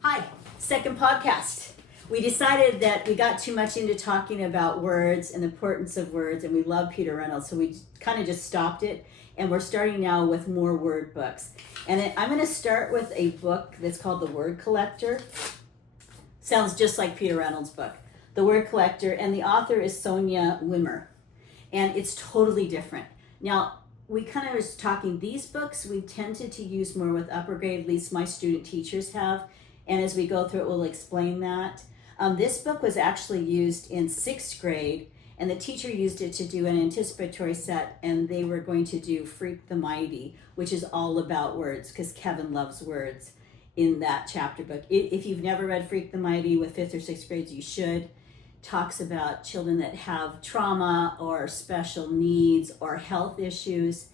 Hi, second podcast. We decided that we got too much into talking about words and the importance of words, and we love Peter Reynolds, so we kind of just stopped it, and we're starting now with more word books. And then I'm going to start with a book that's called The Word Collector. Sounds just like Peter Reynolds' book, The Word Collector, and the author is Sonia Wimmer, and it's totally different. Now, we kind of was talking, these books we tended to use more with upper grade, at least my student teachers have, and as we go through it, we'll explain that. This book was actually used in 6th grade, and the teacher used it to do an anticipatory set, and they were going to do Freak the Mighty, which is all about words, because Kevin loves words in that chapter book. If you've never read Freak the Mighty with 5th or 6th grades, you should. Talks about children that have trauma or special needs or health issues,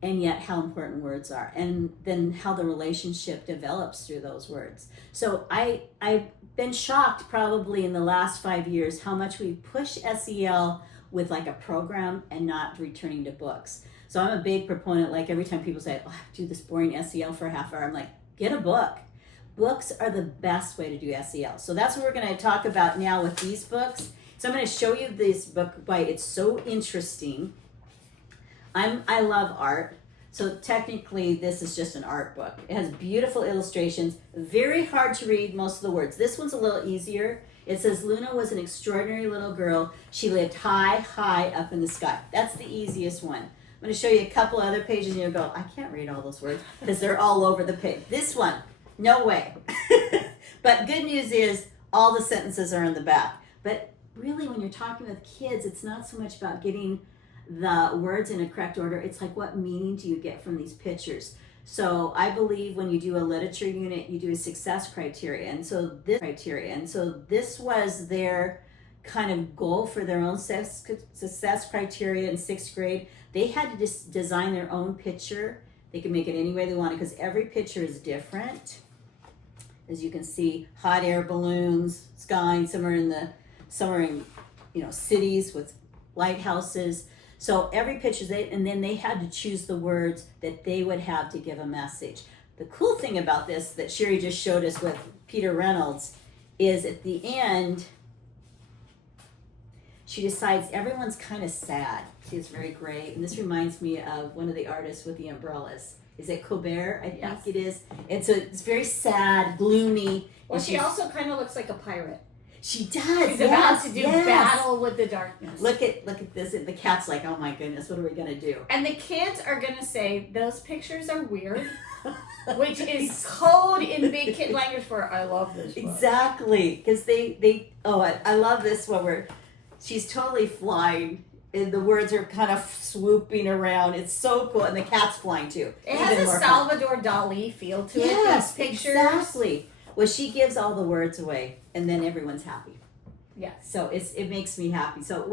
and yet how important words are, and then how the relationship develops through those words. So I've been shocked probably in the last 5 years how much we push SEL with like a program and not returning to books. So I'm a big proponent, like every time people say, oh, I have to do this boring SEL for a half hour, I'm like, get a book. Books are the best way to do SEL. So that's what we're going to talk about now with these books. So I'm going to show you this book, why it's so interesting. I love art. So technically this is just an art book. It has beautiful illustrations, very hard to read most of the words. This one's a little easier. It says Luna was an extraordinary little girl. She lived high, high up in the sky. That's the easiest one. I'm going to show you a couple other pages and you'll go, I can't read all those words because they're all over the page. This one, no way. But good news is all the sentences are in the back. But really when you're talking with kids, it's not so much about getting the words in a correct order. It's like, what meaning do you get from these pictures? So I believe when you do a literature unit, you do a success criteria. And so this was their kind of goal for their own success criteria in 6th grade. They had to just design their own picture. They could make it any way they wanted because every picture is different. As you can see, hot air balloons, sky, some are in cities with lighthouses. So every picture, and then they had to choose the words that they would have to give a message. The cool thing about this that Sherry just showed us with Peter Reynolds is at the end, she decides everyone's kind of sad. She's very great. And this reminds me of one of the artists with the umbrellas. Is it Colbert? I think it is. And so it's very sad, gloomy. Well, she also kind of looks like a pirate. She does. She's about to do battle with the darkness. Look at this. The cat's like, oh my goodness, what are we gonna do? And the kids are gonna say those pictures are weird, which is code in big kid language for I love this book. Exactly, because I love this one where she's totally flying. And the words are kind of swooping around. It's so cool, and the cat's flying too. It has a Salvador Dali feel to it. These pictures. Exactly. Well, she gives all the words away, and then everyone's happy. Yes. So it makes me happy. So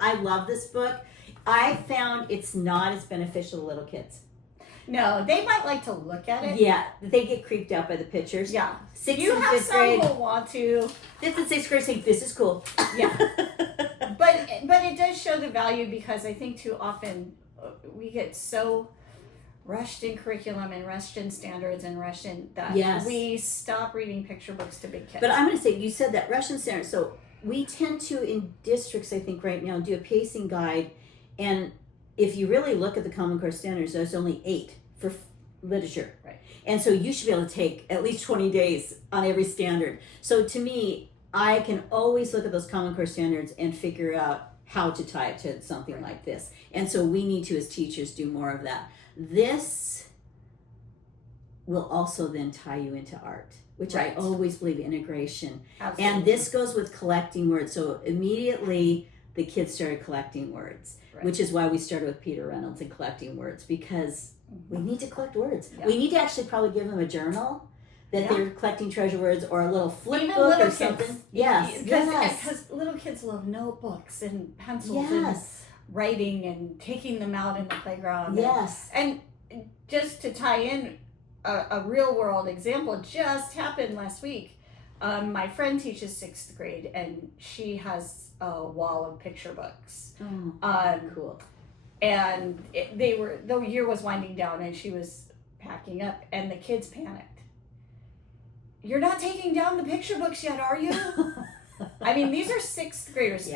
I love this book. I found it's not as beneficial to little kids. No, they might like to look at it. Yeah, they get creeped out by the pictures. Yeah. 6th you and have 5th some grade. who want to. 5th and 6th grade saying, this is cool. Yeah. But it does show the value because I think too often we get so rushed in curriculum and rushed in standards and rushed in that we stop reading picture books to big kids. But I'm going to say, you said that Russian standards. So we tend to, in districts, I think right now, do a pacing guide. And if you really look at the Common Core standards, there's only 8 for literature. Right. And so you should be able to take at least 20 days on every standard. So to me, I can always look at those Common Core standards and figure out how to tie it to something like this. And so we need to, as teachers, do more of that. This will also then tie you into art, which I always believe integration. Absolutely. And this goes with collecting words. So immediately the kids started collecting words, which is why we started with Peter Reynolds and collecting words, because we need to collect words. Yeah. We need to actually probably give them a journal that they're collecting treasure words, or a little flip book or something. Yes. Because little kids love notebooks and pencils and writing and taking them out in the playground. Yes. And just to tie in a real world example just happened last week. My friend teaches 6th grade and she has a wall of picture books. Cool. And the year was winding down and she was packing up and the kids panicked. you're not taking down the picture books yet, are you? I mean, these are 6th graders,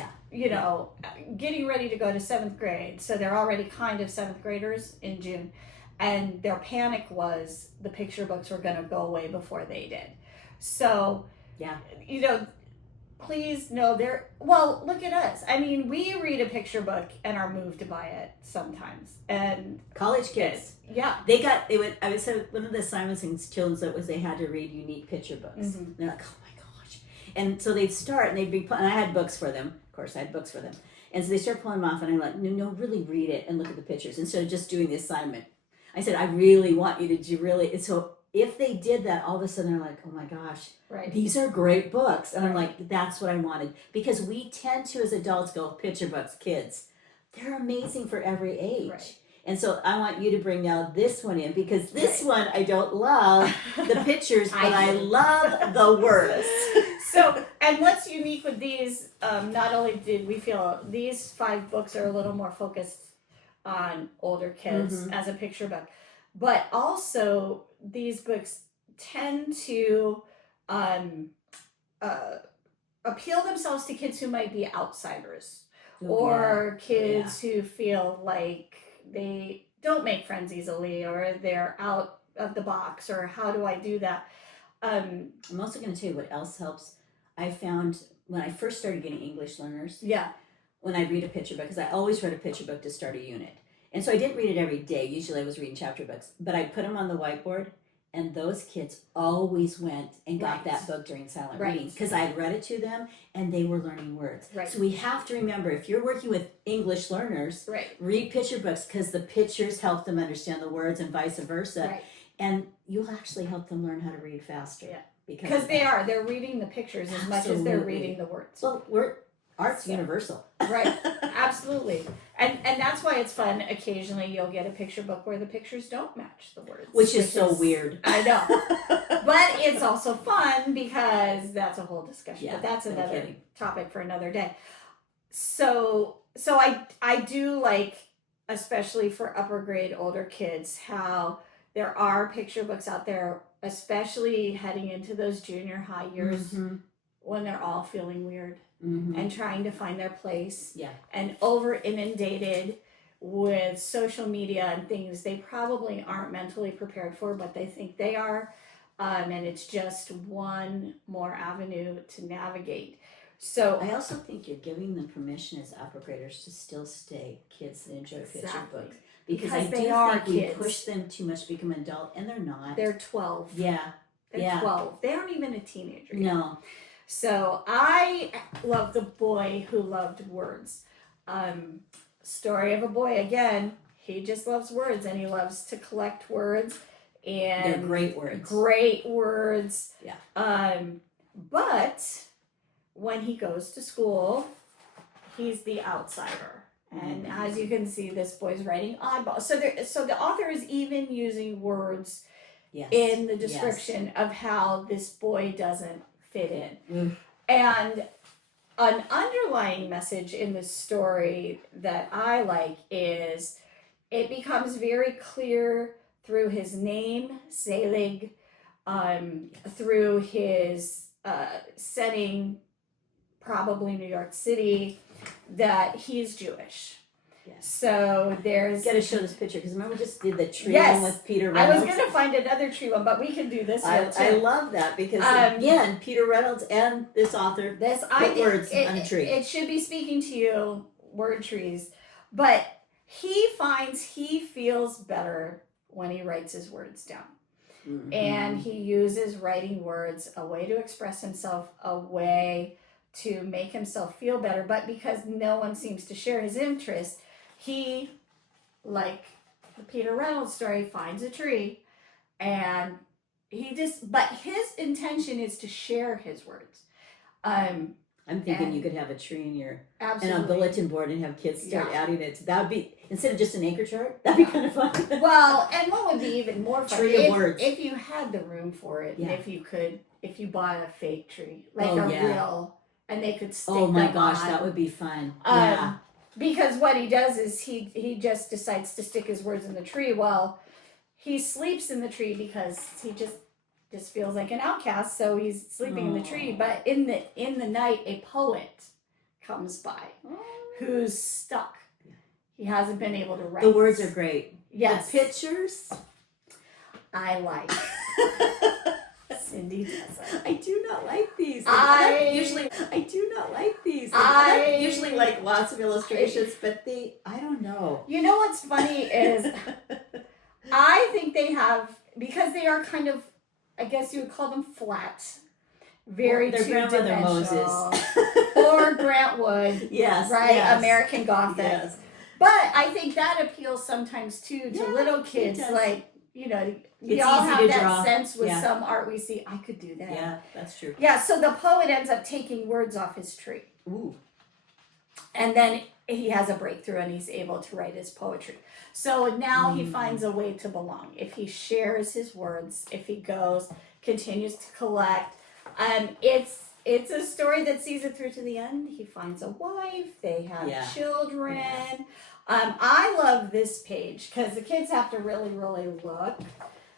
getting ready to go to 7th grade. So they're already kind of 7th graders in June. And their panic was the picture books were going to go away before they did. So, please know look at us. I mean, we read a picture book and are moved to buy it sometimes. And college kids. Yeah. I would say one of the assignments in children's that was they had to read unique picture books. Mm-hmm. They're like, oh my gosh. And so they'd start and and I had books for them. Of course, I had books for them. And so they start pulling them off and I'm like, no, really read it and look at the pictures instead of just doing the assignment. I said, I really want you to do really. And so if they did that, all of a sudden they're like, oh my gosh, these are great books. And I'm like, that's what I wanted. Because we tend to, as adults, go, picture books, kids. They're amazing for every age. Right. And so I want you to bring now this one in because this one, I don't love the pictures, but I love the words. So, and what's unique with these, not only did we feel these 5 books are a little more focused on older kids as a picture book, but also these books tend to appeal themselves to kids who might be outsiders or kids who feel like they don't make friends easily or they're out of the box or how do I do that. I'm also going to tell you what else helps. I found when I first started getting English learners, when I read a picture book, because I always read a picture book to start a unit. And so I didn't read it every day. Usually I was reading chapter books, but I put them on the whiteboard and those kids always went and got that book during silent reading because I had read it to them and they were learning words. Right. So we have to remember, if you're working with English learners, read picture books because the pictures help them understand the words and vice versa. Right. And you'll actually help them learn how to read faster. Yeah. Because they're reading the pictures as much as they're reading the words. Well, art's universal. Right. Absolutely. And that's why it's fun. Occasionally you'll get a picture book where the pictures don't match the words. Which is so weird. I know. But it's also fun because that's a whole discussion. Yeah, but that's another topic for another day. So I do like, especially for upper grade older kids, how there are picture books out there, especially heading into those junior high years when they're all feeling weird. And trying to find their place and over inundated with social media and things they probably aren't mentally prepared for, but they think they are, and it's just one more avenue to navigate. So I also think you're giving them permission as upper graders to still stay kids that enjoy picture books because I do think we push them too much to become an adult, and they're not. They're 12. Yeah, they're 12. They aren't even a teenager yet. No. So I love The Boy Who Loved Words. Story of a boy, again, he just loves words and he loves to collect words. And they're great words. Great words. Yeah. But when he goes to school, he's the outsider. And as you can see, this boy's writing oddball. So the author is even using words in the description of how this boy doesn't fit in. And an underlying message in this story that I like is it becomes very clear through his name, Selig, through his setting, probably New York City, that he's Jewish. Yes. So there's... You got to show this picture, because remember we just did the tree one with Peter Reynolds? I was going to find another tree one, but we can do this one too. I love that, because again, Peter Reynolds and this author put words on a tree. It should be speaking to you, word trees, but he finds he feels better when he writes his words down. And he uses writing words, a way to express himself, a way to make himself feel better, but because no one seems to share his interest, he, like the Peter Reynolds story, finds a tree, and but his intention is to share his words. I'm thinking you could have a tree in your and a bulletin board and have kids start adding it. That would be, instead of just an anchor chart, that'd be kind of fun. Well, and what would be even more fun tree of words. If you had the room for it, and if you bought a fake tree, like real, and they could stick oh my them gosh, on. that would be fun. Because what he does is he just decides to stick his words in the tree. Well, he sleeps in the tree because he just just feels like an outcast, so he's sleeping in the tree. But in the night, a poet comes by who's stuck. He hasn't been able to write. The words are great. Yes. The pictures, I like. Cindy doesn't. I do not like these. I do not like these. I usually like lots of illustrations, but I don't know. You know what's funny is I think they have, because they are kind of, I guess you would call them flat, very their grandmother two-dimensional. Moses. Or Grant Wood. Yes. Right? Yes. American Gothic. Yes. But I think that appeals sometimes too to little kids. Like, you know, we all have that draw. sense with some art we see. I could do that. Yeah, that's true. Yeah, so the poet ends up taking words off his tree. Ooh. And then he has a breakthrough and he's able to write his poetry. So now he finds a way to belong. If he shares his words, if he goes, continues to collect, it's a story that sees it through to the end. He finds a wife, they have children. Yeah. I love this page because the kids have to really, really look,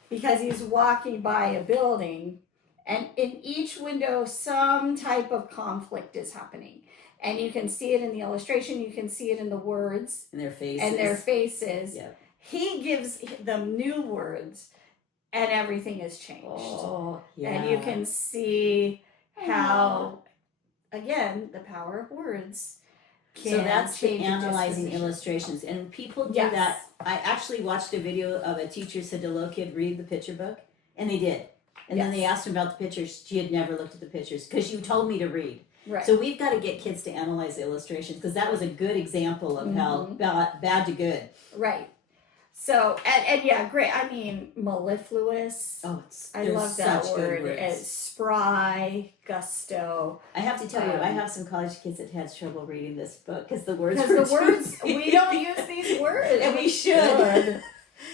because he's walking by a building and in each window some type of conflict is happening. And you can see it in the illustration, you can see it in the words. And their faces. Yep. He gives them new words and everything has changed. Oh, yeah. And you can see how, again, the power of words can so that's the change analyzing illustrations. And people do that. I actually watched a video of a teacher said to a little kid, read the picture book. And they did. And then they asked him about the pictures. She had never looked at the pictures because you told me to read. Right. So we've got to get kids to analyze the illustrations, because that was a good example of how bad to good. Right. So, and yeah, great. I mean, mellifluous. Oh, I love that word. It's spry, gusto. I have to tell you, I have some college kids that had trouble reading this book because the words we don't use these words. And we should.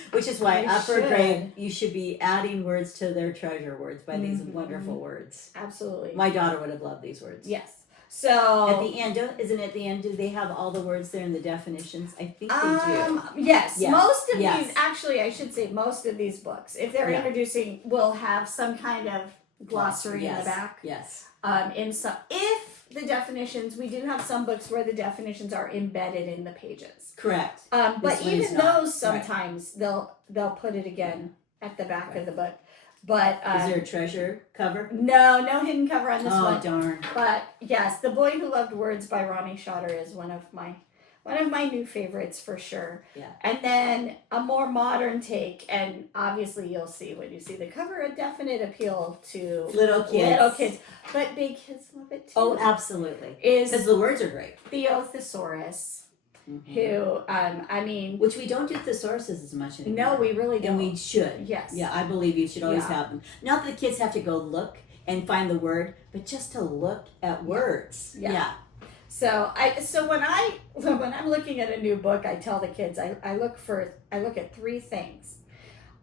Which is why upper grade, you should be adding words to their treasure words by these wonderful words. Absolutely. My daughter would have loved these words. Yes. So at the end, isn't it at the end, do they have all the words there in the definitions? I think they do. Yes. Most of these, actually, I should say most of these books, if they're introducing, will have some kind of glossary in the back. Yes. If the definitions, we do have some books where the definitions are embedded in the pages. Correct. But even those, sometimes they'll put it again at the back of the book. But is there a treasure cover? No hidden cover on this one. Oh darn! But yes, The Boy Who Loved Words by Ronnie Schotter is one of my new favorites for sure. Yeah. And then a more modern take, and obviously you'll see when you see the cover, a definite appeal to little kids. But big kids love it too. Oh, absolutely. Because the words are great. Theo Thesaurus. Who, which we don't do thesauruses as much anymore. No, we really don't. And we should. Yes. Yeah, I believe you should always have them. Not that the kids have to go look and find the word, but just to look at words. Yeah. So when I'm looking at a new book, I tell the kids I look at three things.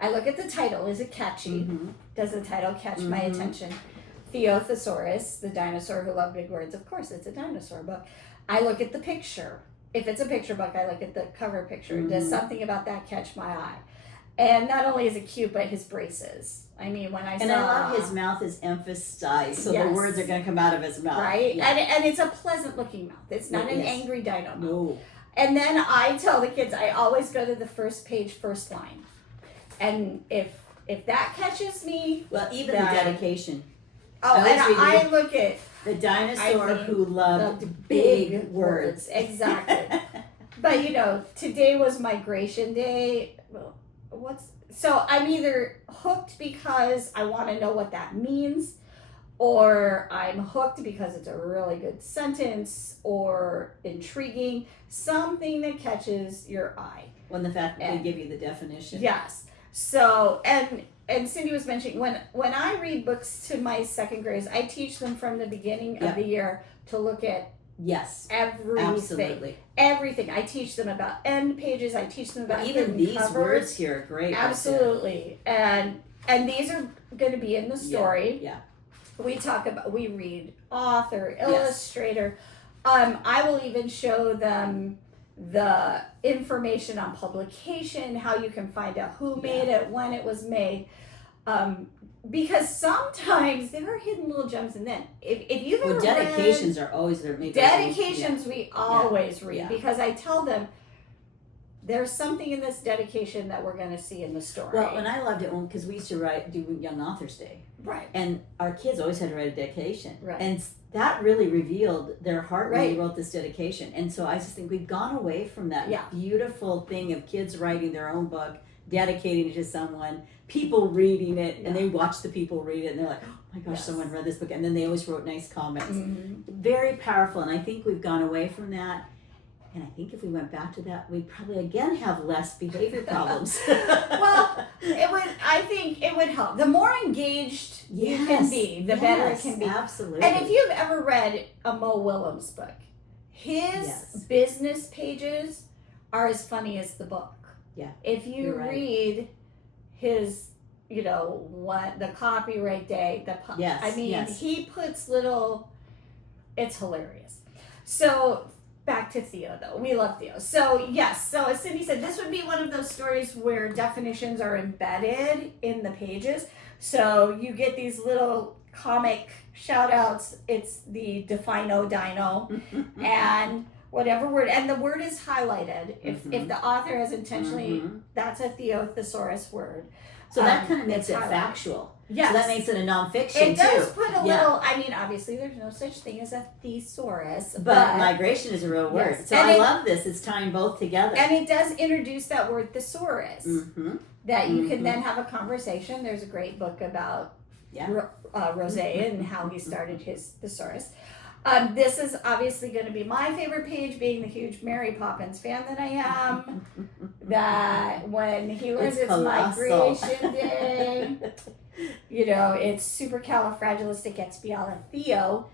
I look at the title. Is it catchy? Does the title catch my attention? Theo Thesaurus, the dinosaur who loved big words. Of course, it's a dinosaur book. I look at the picture. If it's a picture book, I look at the cover picture. Does something about that catch my eye? And not only is it cute, but his braces. I mean, when I saw... And I love his mouth is emphasized, so the words are going to come out of his mouth. Right? Yeah. And it's a pleasant-looking mouth. It's not an angry dino mouth. No. And then I tell the kids, I always go to the first page, first line. And if that catches me... Well, even the dedication. Oh, and I look at... The dinosaur who loved big words. Exactly. But, today was Migration Day. So I'm either hooked because I want to know what that means, or I'm hooked because it's a really good sentence or intriguing, something that catches your eye. When the fact that they give you the definition. Yes. So, and Cindy was mentioning, when I read books to my second graders, I teach them from the beginning of the year to look at everything. Absolutely. Everything. I teach them about end pages. I teach them about even these covers. Words here are great. Absolutely. And these are going to be in the story. Yeah. We read author, illustrator. I will even show them the information on publication, how you can find out who made it, when it was made. Because sometimes there are hidden little gems in them. If you've ever dedications are always there. Dedications we always read, Yeah. because I tell them there's something in this dedication that we're going to see in the story. Well, and I loved it because we used to do Young Authors Day. Right. And our kids always had to write a dedication. Right. And that really revealed their heart when Right. they wrote this dedication. And so I just think we've gone away from that beautiful thing of kids writing their own book, dedicating it to someone, people reading it, and they watch the people read it, and they're like, oh my gosh, someone read this book. And then they always wrote nice comments. Mm-hmm. Very powerful. And I think we've gone away from that. And I think if we went back to that, we'd probably again have less behavior problems. Well, I think it would help. The more engaged you can be, the better it can be. Absolutely. And if you've ever read a Mo Willems book, his business pages are as funny as the book. Yeah. If you read his, the copyright day, he puts it's hilarious. So back to Theo, though. We love Theo. So, yes. So, as Cindy said, this would be one of those stories where definitions are embedded in the pages. So, you get these little comic shout-outs. It's the Defino Dino and whatever word. And the word is highlighted. If the author has intentionally, that's a Theo thesaurus word. So that kind of makes it factual. Yes. So that makes it a nonfiction, It does put a little, obviously there's no such thing as a thesaurus. But migration is a real word. Yes. So I love this. It's tying both together. And it does introduce that word thesaurus. That you can then have a conversation. There's a great book about Rosé and how he started his thesaurus. This is obviously going to be my favorite page, being the huge Mary Poppins fan that I am. That when he learns it's migration day, it's supercalifragilisticexpialidocious.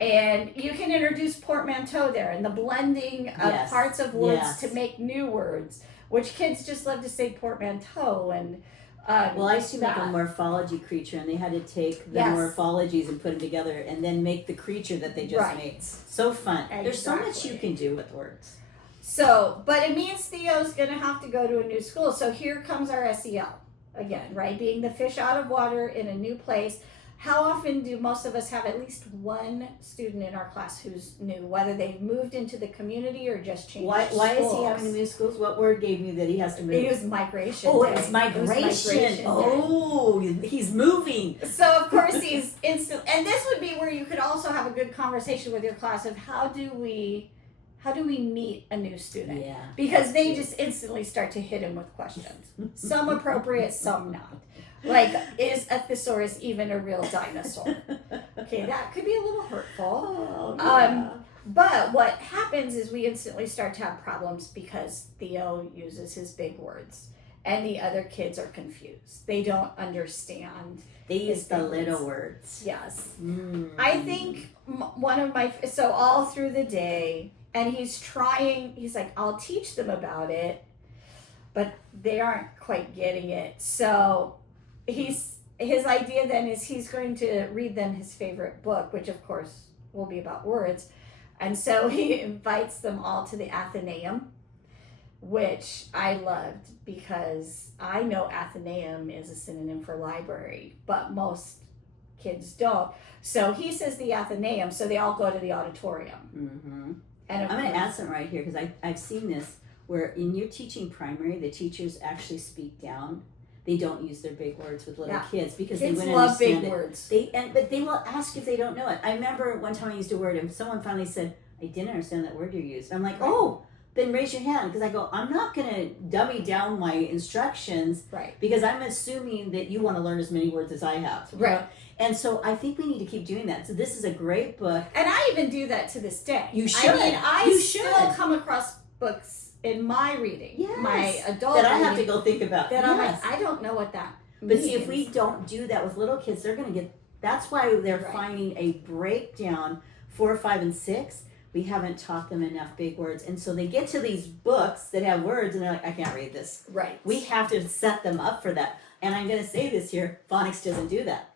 And you can introduce portmanteau there and the blending of parts of words to make new words, which kids just love to say portmanteau. And I used to make a morphology creature, and they had to take the morphologies and put them together and then make the creature that they just made. So fun. Exactly. There's so much you can do with words. So, but it means Theo's going to have to go to a new school. So here comes our SEL again, right? Being the fish out of water in a new place. How often do most of us have at least one student in our class who's new, whether they've moved into the community or just changed Why schools? Is he having to move schools? What word gave you that he has to move? It was migration. Oh, it was migration. Oh, he's moving. So, of course, he's instant. And this would be where you could also have a good conversation with your class of how do we meet a new student? Yeah. Because they just instantly start to hit him with questions. Some appropriate, some not. Like, is a thesaurus even a real dinosaur? Okay, that could be a little hurtful. But what happens is we instantly start to have problems because Theo uses his big words and the other kids are confused. They don't understand. They use the little words. Yes. I think so all through the day, and he's like, I'll teach them about it, but they aren't quite getting it. So his idea then is he's going to read them his favorite book, which of course will be about words. And so he invites them all to the Athenaeum, which I loved because I know Athenaeum is a synonym for library, but most kids don't. So he says the Athenaeum, so they all go to the auditorium. And I'm going to add something right here because I've seen this where in your teaching primary, the teachers actually speak down. They don't use their big words with little kids because kids they wouldn't love understand big it. Words. But they will ask if they don't know it. I remember one time I used a word and someone finally said, I didn't understand that word you used. I'm like, oh, then raise your hand, because I go, I'm not going to dummy down my instructions, because I'm assuming that you want to learn as many words as I have. Right. And so I think we need to keep doing that. So this is a great book. And I even do that to this day. You should. I mean, I still come across books in my reading, my adult that I have to go think about. That I'm like, I don't know what that But means. see, if we don't do that with little kids, they're going to get, that's why they're finding a breakdown 4, 5, and 6. We haven't taught them enough big words. And so they get to these books that have words and they're like, I can't read this. Right. We have to set them up for that. And I'm going to say this here, phonics doesn't do that.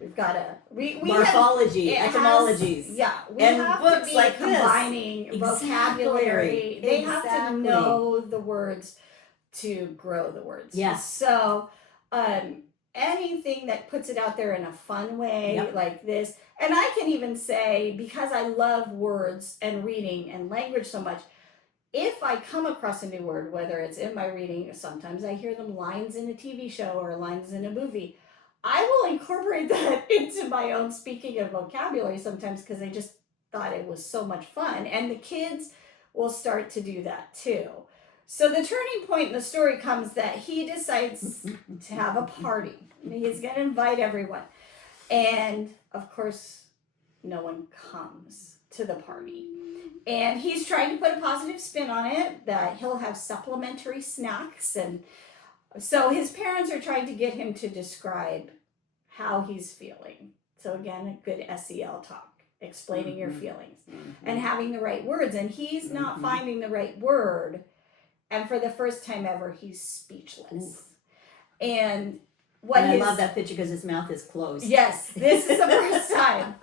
We've got to... Morphology, etymologies. We and have books to be like combining vocabulary. They have to know the words to grow the words. Yes. So anything that puts it out there in a fun way, Yep. like this. And I can even say, because I love words and reading and language so much, if I come across a new word, whether it's in my reading, sometimes I hear them lines in a TV show or lines in a movie, I will incorporate that into my own speaking and vocabulary sometimes because I just thought it was so much fun. And the kids will start to do that too. So the turning point in the story comes that he decides to have a party. He's going to invite everyone. And of course, no one comes to the party. And he's trying to put a positive spin on it, that he'll have supplementary snacks. And so his parents are trying to get him to describe how he's feeling. So again, a good SEL talk, explaining your feelings and having the right words. And he's not finding the right word. And for the first time ever, he's speechless. And I love that picture because his mouth is closed. Yes, this is the first time.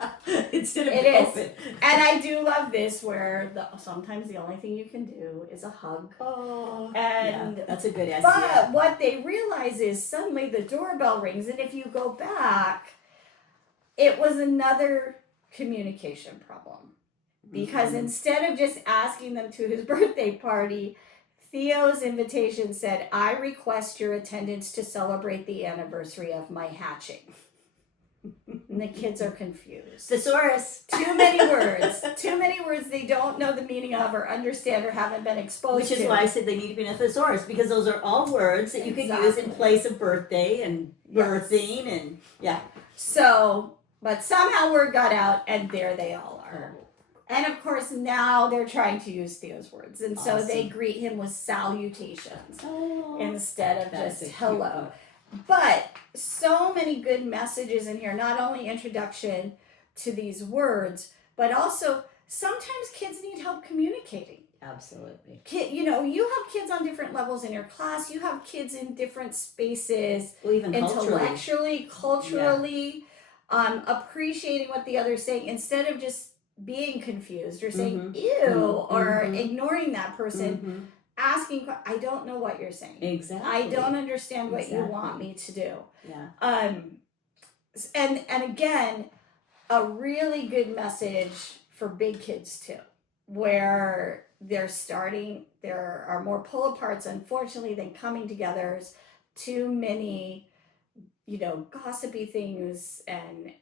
Instead of open. And I do love this where sometimes the only thing you can do is a hug. Oh, and yeah, that's a good SEO. But what they realize is suddenly the doorbell rings, and if you go back, it was another communication problem. Because instead of just asking them to his birthday party, Theo's invitation said, "I request your attendance to celebrate the anniversary of my hatching." And the kids are confused. Thesaurus. Too many words. Too many words they don't know the meaning of or understand or haven't been exposed to. Which is why I said they need to be in a thesaurus, because those are all words that you could use in place of birthday and birthing and So, but somehow word got out and there they all are. And of course, now they're trying to use Theo's words. And so they greet him with salutations instead of just hello. But so many good messages in here, not only introduction to these words, but also sometimes kids need help communicating. Absolutely. You have kids on different levels in your class. You have kids in different spaces. Well, even intellectually, culturally, appreciating what the other's saying instead of just being confused or saying ew or ignoring that person, asking, I don't know what you're saying. Exactly. I don't understand what you want me to do. Yeah. And again, a really good message for big kids too, where there are more pull aparts, unfortunately, than coming together. There's too many, gossipy things and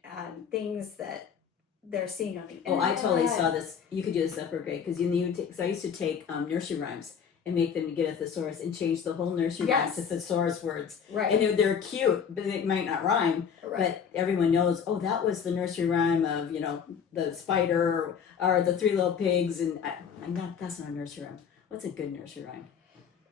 things that they're seeing on the internet. I totally saw this. You could do this upper grade because I used to take nursery rhymes and make them get a thesaurus and change the whole nursery rhyme to thesaurus words. Right. And they're cute, but they might not rhyme. Right. But everyone knows, that was the nursery rhyme of, the spider or the three little pigs. And that's not a nursery rhyme. What's a good nursery rhyme?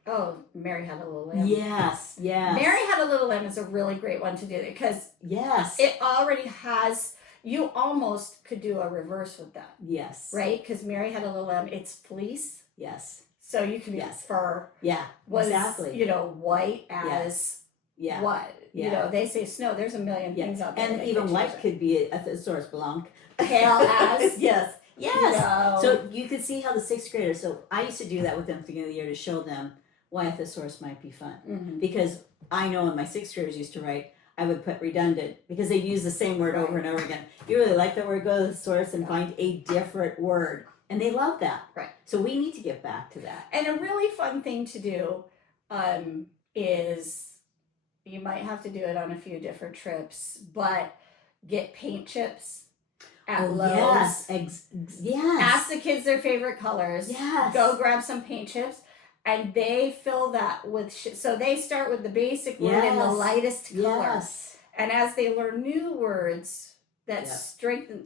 Oh, Mary Had a Little Lamb. Yes. Mary Had a Little Lamb is a really great one to do because it already has. You almost could do a reverse with that. Yes. Right? Because Mary Had a Little Lamb, it's fleece. Yes. So you can do fur. Yeah. Was, exactly. White as what? Yeah. They say snow. There's a million things out there. And even white could be a thesaurus blanc. Pale as. Yes. So you could see how the sixth graders, so I used to do that with them at the beginning of the year to show them why a thesaurus might be fun. Because I know when my sixth graders used to write, I would put redundant because they'd use the same word over and over again. If you really like that word, go to the source and find a different word. And they love that. Right. So we need to get back to that. And a really fun thing to do is, you might have to do it on a few different trips, but get paint chips at Lowe's. Yes. Ask the kids their favorite colors. Yes. Go grab some paint chips. And they fill that with so they start with the basic word in the lightest color. Yes. And as they learn new words that strengthen,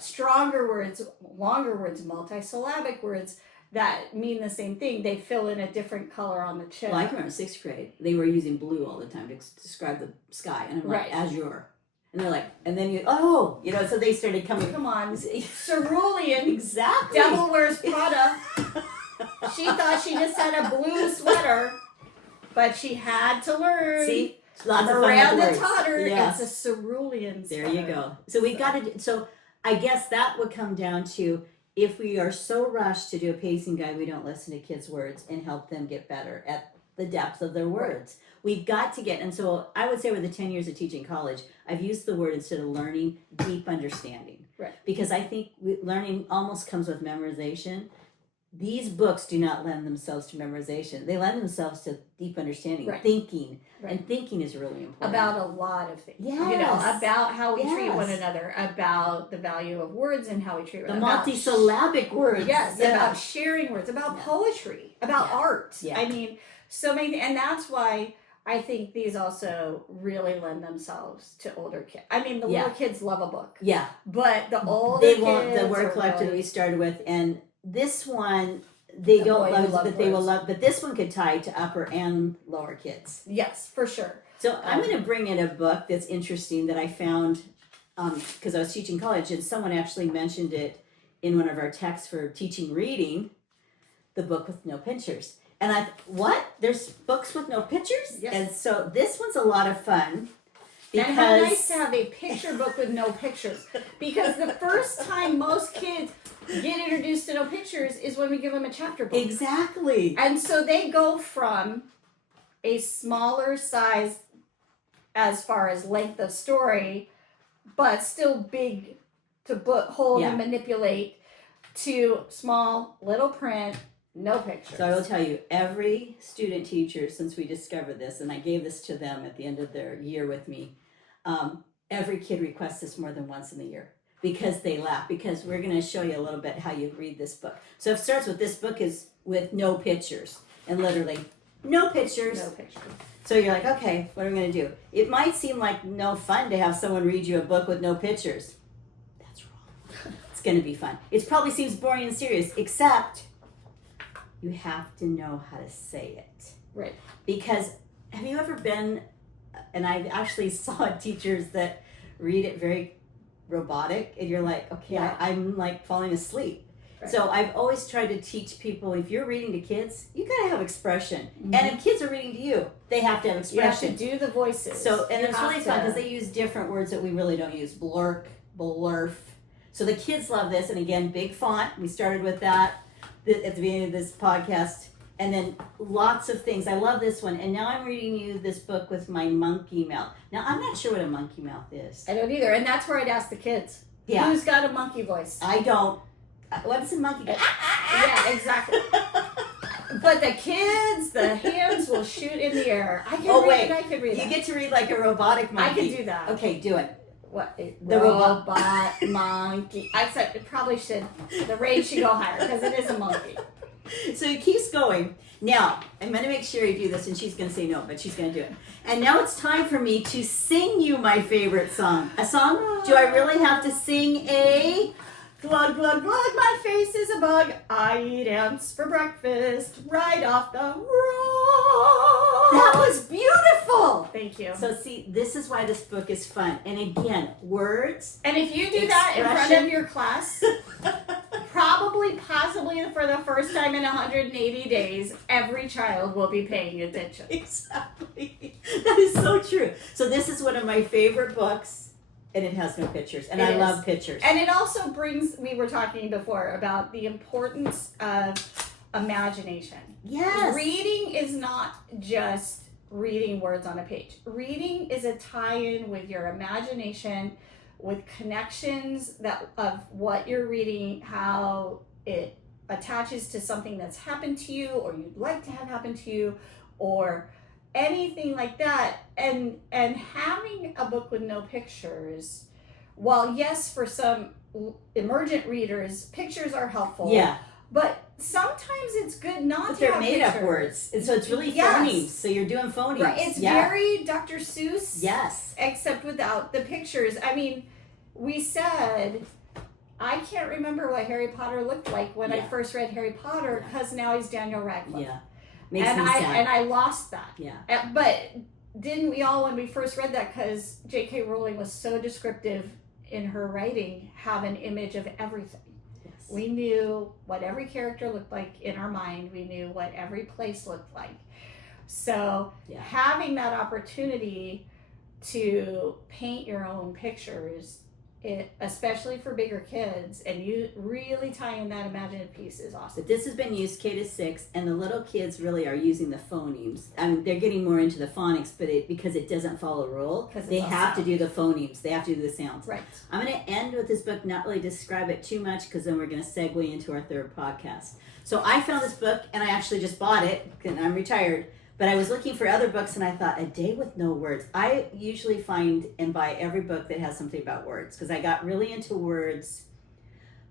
stronger words, longer words, multisyllabic words that mean the same thing, they fill in a different color on the chip. Well, I can remember sixth grade, they were using blue all the time to describe the sky. And I'm like, azure. And they're like, and then so they started coming. Come on. Cerulean. Exactly. Devil Wears Prada. She thought she just had a blue sweater, but she had to learn. See, lots of Miranda taught her it's a cerulean sweater. There you go. So we've got to. So I guess that would come down to if we are so rushed to do a pacing guide, we don't listen to kids' words and help them get better at the depth of their words. We've got to get, and so I would say with the 10 years of teaching college, I've used the word instead of learning, deep understanding. Right. Because I think learning almost comes with memorization. These books do not lend themselves to memorization. They lend themselves to deep understanding, thinking. Right. And thinking is really important. About a lot of things. Yes. You know, about how we treat one another, about the value of words and how we treat the multisyllabic words. Yes, about sharing words, about poetry, about art. Yeah. I mean, so many, and that's why I think these also really lend themselves to older kids. I mean, the little kids love a book. Yeah. But the older they kids want the word collector that we started with, and this one they don't love, but they will love. But this one could tie to upper and lower kids. Yes, for sure. So I'm going to bring in a book that's interesting that I found because I was teaching college, and someone actually mentioned it in one of our texts for teaching reading. The book with no pictures, and I what? There's books with no pictures, yes. And so this one's a lot of fun. Because and how nice to have a picture book with no pictures. Because the first time most kids get introduced to no pictures is when we give them a chapter book. Exactly. And so they go from a smaller size as far as length of story, but still big to hold and manipulate, to small, little print, no pictures. So I will tell you, every student teacher, since we discovered this, and I gave this to them at the end of their year with me, every kid requests this more than once in the year because they laugh. Because we're going to show you a little bit how you read this book. So it starts with this book is with no pictures, and literally no pictures. No pictures. So you're like, okay, what am I going to do? It might seem like no fun to have someone read you a book with no pictures. That's wrong. It's going to be fun. It probably seems boring and serious, except you have to know how to say it. Right. Because have you ever been, and I actually saw teachers that read it very robotic, and you're like, okay, I'm like falling asleep. Right. So I've always tried to teach people, if you're reading to kids, you gotta have expression. Mm-hmm. And if kids are reading to you, they have to have expression. You have to do the voices. So, and it's really fun because they use different words that we really don't use. Blurk, blurf. So the kids love this, and again, big font. We started with that at the beginning of this podcast. And then lots of things. I love this one. And now I'm reading you this book with my monkey mouth. Now, I'm not sure what a monkey mouth is. I don't either. And that's where I'd ask the kids. Yeah. Who's got a monkey voice? I don't. What's a monkey? Yeah, exactly. But the kids, the hands will shoot in the air. I can read it. I can read it. You get to read like a robotic monkey. I can do that. Okay, do it. What? The robot monkey. I said it probably should. The rate should go higher because it is a monkey. So it keeps going. Now, I'm going to make sure you do this, and she's going to say no, but she's going to do it. And now it's time for me to sing you my favorite song. A song? Do I really have to sing a... Glug, glug, glug, my face is a bug. I eat ants for breakfast right off the road. That was beautiful. Thank you. So see, this is why this book is fun. And again, words. And if you do that in front of your class, probably, possibly for the first time in 180 days, every child will be paying attention. Exactly. That is so true. So this is one of my favorite books. And it has no pictures. And I love pictures. And it also brings, we were talking before about the importance of imagination. Yes. Reading is not just reading words on a page. Reading is a tie-in with your imagination, with connections of what you're reading, how it attaches to something that's happened to you or you'd like to have happen to you, or anything like that. And having a book with no pictures, while yes, for some emergent readers, pictures are helpful. Yeah. But sometimes it's good not to have they're made up words. And so it's really phonemes. So you're doing phonemes. Right. It's very Dr. Seuss. Yes. Except without the pictures. I mean, we said, I can't remember what Harry Potter looked like when I first read Harry Potter, because now he's Daniel Radcliffe. Yeah. And I lost that. Yeah. But didn't we all, when we first read that, because J.K. Rowling was so descriptive in her writing, have an image of everything. Yes. We knew what every character looked like in our mind. We knew what every place looked like. So having that opportunity to paint your own pictures especially for bigger kids, and you really tie in that imaginative piece is awesome. But this has been used K to 6, and the little kids really are using the phonemes. I mean, they're getting more into the phonics, but because it doesn't follow a rule, they have to do the phonemes. They have to do the sounds. Right. I'm going to end with this book, not really describe it too much, because then we're going to segue into our third podcast. So I found this book, and I actually just bought it, and I'm retired. But I was looking for other books, and I thought, A Day with No Words. I usually find and buy every book that has something about words, because I got really into words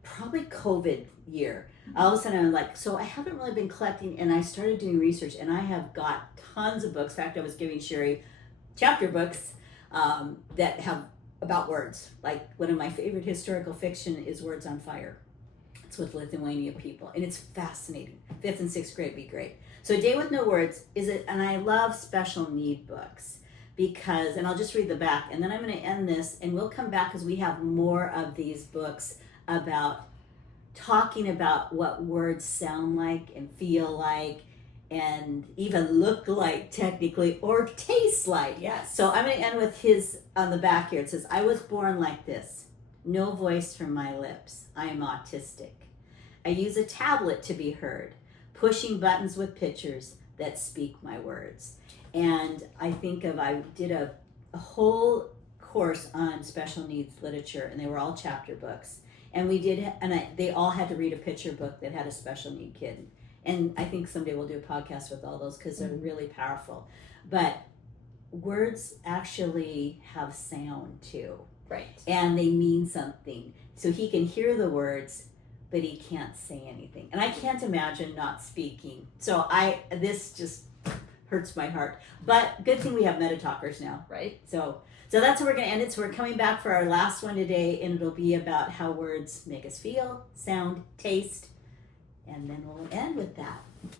probably COVID year. All of a sudden, I'm like, so I haven't really been collecting, and I started doing research, and I have got tons of books. In fact, I was giving Sherry chapter books that have about words. Like, one of my favorite historical fiction is Words on Fire. It's with Lithuanian people, and it's fascinating. 5th and 6th grade would be great. So A Day with No Words is it, and I love special need books because, and I'll just read the back, and then I'm going to end this, and we'll come back because we have more of these books about talking about what words sound like and feel like and even look like technically or taste like. Yes. So I'm going to end with his on the back here. It says, I was born like this. No voice from my lips. I am autistic. I use a tablet to be heard, pushing buttons with pictures that speak my words. And I did a whole course on special needs literature, and they were all chapter books. And they all had to read a picture book that had a special need kid. And I think someday we'll do a podcast with all those because they're really powerful. But words actually have sound too. Right. And they mean something. So he can hear the words, but he can't say anything. And I can't imagine not speaking. So this just hurts my heart. But good thing we have meta-talkers now. Right. So that's where we're going to end it. So we're coming back for our last one today, and it'll be about how words make us feel, sound, taste, and then we'll end with that.